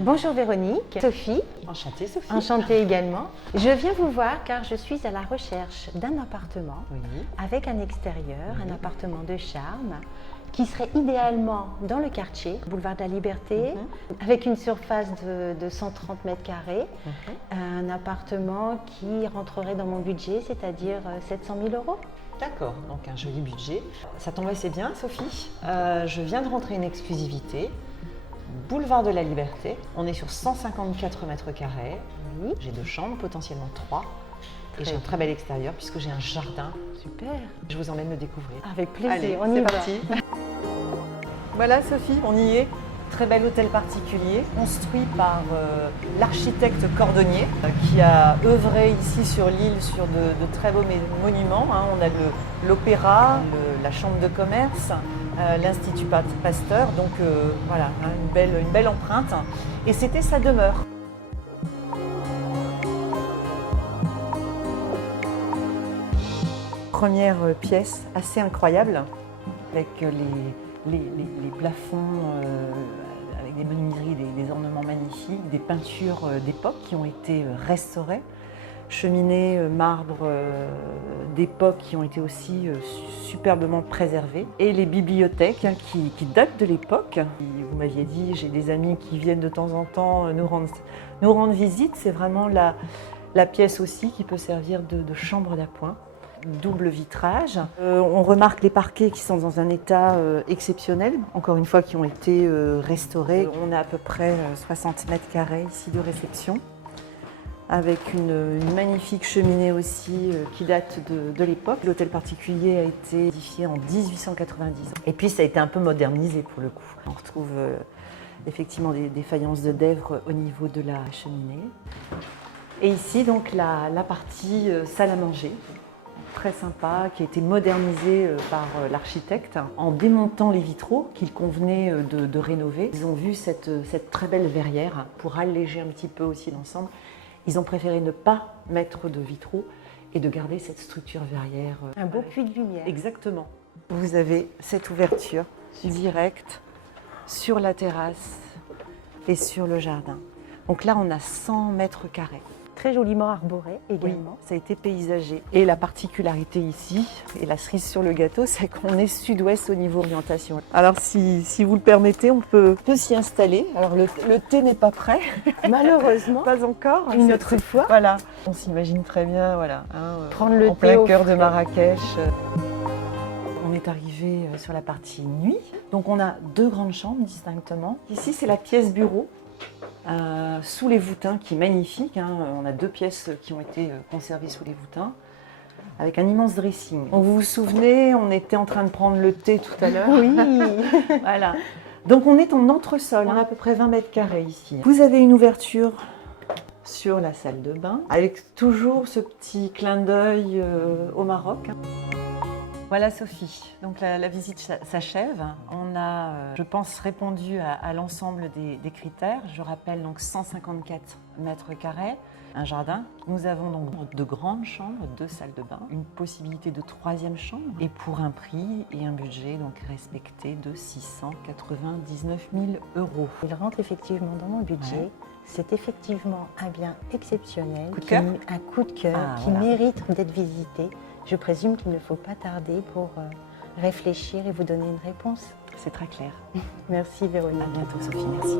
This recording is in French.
Bonjour Véronique, Sophie. Enchantée Sophie. Enchantée également. Je viens vous voir car je suis à la recherche d'un appartement avec un extérieur, un appartement de charme qui serait idéalement dans le quartier, boulevard de la Liberté, avec une surface de 130 mètres carrés, un appartement qui rentrerait dans mon budget, c'est-à-dire 700 000 €. D'accord, donc un joli budget. Ça tombe assez bien Sophie. Je viens de rentrer une exclusivité. Boulevard de la Liberté, on est sur 154 mètres carrés. Oui. J'ai 2 chambres, potentiellement 3. Et j'ai un très bel extérieur puisque j'ai un jardin. Super. Je vous emmène le découvrir. Avec plaisir, Allez, on y c'est va. parti. Voilà Sophie, on y est. Très bel hôtel particulier, construit par l'architecte Cordonnier, qui a œuvré ici sur l'île sur de très beaux monuments. On a l'Opéra, la Chambre de commerce, l'Institut Pasteur, donc voilà, une belle empreinte. Et c'était sa demeure. Première pièce assez incroyable, avec les plafonds avec des menuiseries, des ornements magnifiques, des peintures d'époque qui ont été restaurées, cheminées marbre d'époque qui ont été aussi superbement préservées, et les bibliothèques qui datent de l'époque. Vous m'aviez dit, j'ai des amis qui viennent de temps en temps nous rendre visite. C'est vraiment la pièce aussi qui peut servir de chambre d'appoint. Double vitrage. On remarque les parquets qui sont dans un état exceptionnel, encore une fois qui ont été restaurés. On a à peu près 60 mètres carrés ici de réception, avec une magnifique cheminée aussi qui date de l'époque. L'hôtel particulier a été édifié en 1890. Et puis ça a été un peu modernisé pour le coup. On retrouve effectivement des faïences de Dèvres au niveau de la cheminée. Et ici donc la partie salle à manger, très sympa, qui a été modernisée par l'architecte en démontant les vitraux qu'il convenait de rénover. Ils ont vu cette très belle verrière pour alléger un petit peu aussi l'ensemble. Ils ont préféré ne pas mettre de vitraux et de garder cette structure verrière. Un beau puits de lumière. Exactement. Vous avez cette ouverture directe sur la terrasse et sur le jardin. Donc là, on a 100 mètres carrés. Très joliment arboré également. Oui, ça a été paysagé. Et la particularité ici, et la cerise sur le gâteau, c'est qu'on est sud-ouest au niveau orientation. Alors si vous le permettez, on peut s'y installer. Alors le thé n'est pas prêt. Malheureusement. Pas encore. Une autre fois. Voilà. On s'imagine très bien, voilà. Prendre le en thé plein au cœur de frais. Marrakech. On est arrivé sur la partie nuit. Donc on a 2 grandes chambres distinctement. Ici, c'est la pièce bureau. Sous les voûtins, qui est magnifique. On a 2 pièces qui ont été conservées sous les voûtins, avec un immense dressing. Donc, vous vous souvenez, on était en train de prendre le thé tout à l'heure. Oui. Voilà. Donc on est en entresol, on a à peu près 20 mètres carrés ici. Vous avez une ouverture sur la salle de bain, avec toujours ce petit clin d'œil au Maroc. Voilà Sophie, donc la visite s'achève. On a, je pense, répondu à l'ensemble des critères. Je rappelle donc 154 mètres carrés, un jardin. Nous avons donc 2 grandes chambres, 2 salles de bain, une possibilité de 3e chambre, et pour un prix et un budget donc respecté de 699 000 €. Il rentre effectivement dans mon budget. Ouais. C'est effectivement un bien exceptionnel, Coup de cœur. un coup de cœur qui Voilà. mérite d'être visité. Je présume qu'il ne faut pas tarder pour réfléchir et vous donner une réponse. C'est très clair. Merci Véronique. À bientôt Sophie, merci.